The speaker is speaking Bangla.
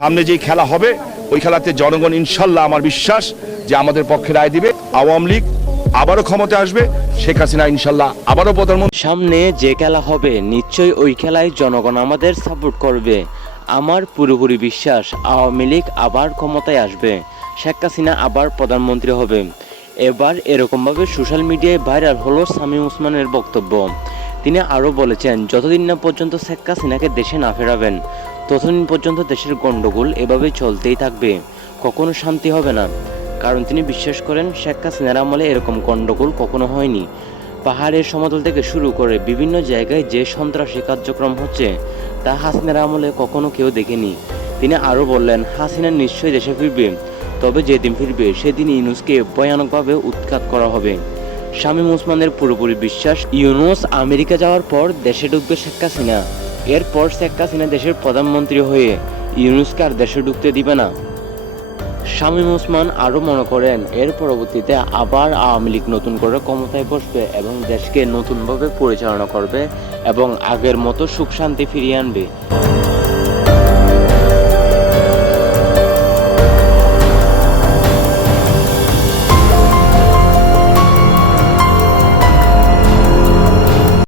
সামনে যে খেলা হবে ওই খেলাতে জনগণ ইনশাল্লাহ আমার বিশ্বাস যে আমাদের পক্ষে রায় দিবে। আওয়ামী লীগ আবারও ক্ষমতায় আসবে, শেখ হাসিনা ইনশাল্লাহ আবারও প্রধানমন্ত্রী। সামনে যে খেলা হবে নিশ্চয়ই ওই খেলায় জনগণ আমাদের সাপোর্ট করবে। আমার পুরোপুরি বিশ্বাস আওয়ামী লীগ আবার ক্ষমতায় আসবে, শেখ হাসিনা আবার প্রধানমন্ত্রী হবে। এবার এরকমভাবে সোশ্যাল মিডিয়ায় ভাইরাল হলো শামীম ওসমানের বক্তব্য। তিনি আরও বলেছেন, যতদিন না পর্যন্ত শেখ হাসিনাকে দেশে না ফেরাবেন ততদিন পর্যন্ত দেশের গণ্ডগোল এভাবে চলতেই থাকবে, কখনো শান্তি হবে না। কারণ তিনি বিশ্বাস করেন শেখ হাসিনার আমলে এরকম গণ্ডগোল কখনো হয়নি। পাহাড়ের সমতল থেকে শুরু করে বিভিন্ন জায়গায় যে সন্ত্রাসী কার্যক্রম হচ্ছে তা হাসিনার আমলে কখনো কেউ দেখেনি। তিনি আরও বললেন, হাসিনা নিশ্চয়ই দেশে ফিরবে, তবে যেদিন ফিরবে সেদিন ইউনূসকে ভয়ানকভাবে উৎখাত করা হবে। শামীম ওসমানের পুরোপুরি বিশ্বাস, ইউনূস আমেরিকা যাওয়ার পর দেশে ঢুকবে শেখ হাসিনা। এরপর শেখ হাসিনা দেশের প্রধানমন্ত্রী হয়ে ইউনূসকে আর দেশে ঢুকতে দিবে না। শামীম ওসমান আরও মনে করেন এর পরবর্তীতে আবার আওয়ামী লীগ নতুন করে ক্ষমতায় বসবে এবং দেশকে নতুনভাবে পরিচালনা করবে এবং আগের মতো সুখ শান্তি ফিরিয়ে আনবে।